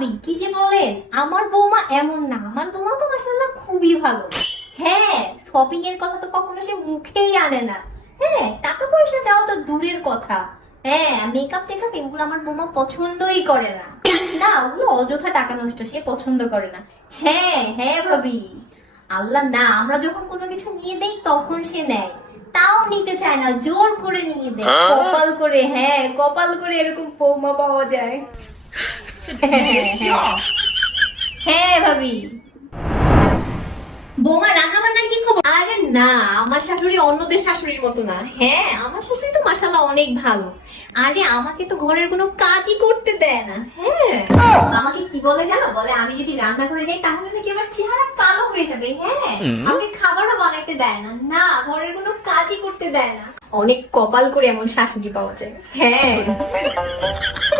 ভাবি কি যে বলেন, আমার বৌমা এমন না, আমার বৌমা তো মাশাআল্লাহ খুবই ভালো। হ্যাঁ, শপিং এর কথা তো কখনো সে মুখেই আনে না। হ্যাঁ, টাকা পয়সা চাওয়া তো দূরের কথা। হ্যাঁ, মেকআপ টেকআপ এগুলো আমার বৌমা পছন্দই করে না। না, ওগুলো অযথা টাকা নষ্ট, সে পছন্দ করে না। হ্যাঁ হ্যাঁ ভাবি, আল্লাহ না, আমরা যখন কোনো কিছু নিয়ে দেই তখন সে নেয়, তাও নিতে চায় না, জোর করে নিয়ে দেয়। কপাল করে, হ্যাঁ কপাল করে এরকম বৌমা পাওয়া যায়। হ্যাঁ হ্যাঁ, হ্যাঁ। হ্যাঁ ভাবি, বৌমা রান্না বান্নার কি খবর? আরে না, আমার শাশুড়ি অন্যদের শাশুড়ির মতো না। হ্যাঁ, আমার শাশুড়ি তো মাশাআল্লাহ অনেক ভালো। আরে আমাকে তো ঘরের কোনো কাজই করতে দেয় না। হ্যাঁ, আমাকে কি বলে জানো, বলে আমি যদি রান্না করে যাই তাহলে নাকি আমার চেহারা কালো হয়ে যাবে। হ্যাঁ, আমাকে খাবারও বানাইতে দেয় না, না ঘরের কোনো কাজই করতে দেয় না। অনেক কপাল করে এমন শাশুড়ি পাওয়া যায়। হ্যাঁ।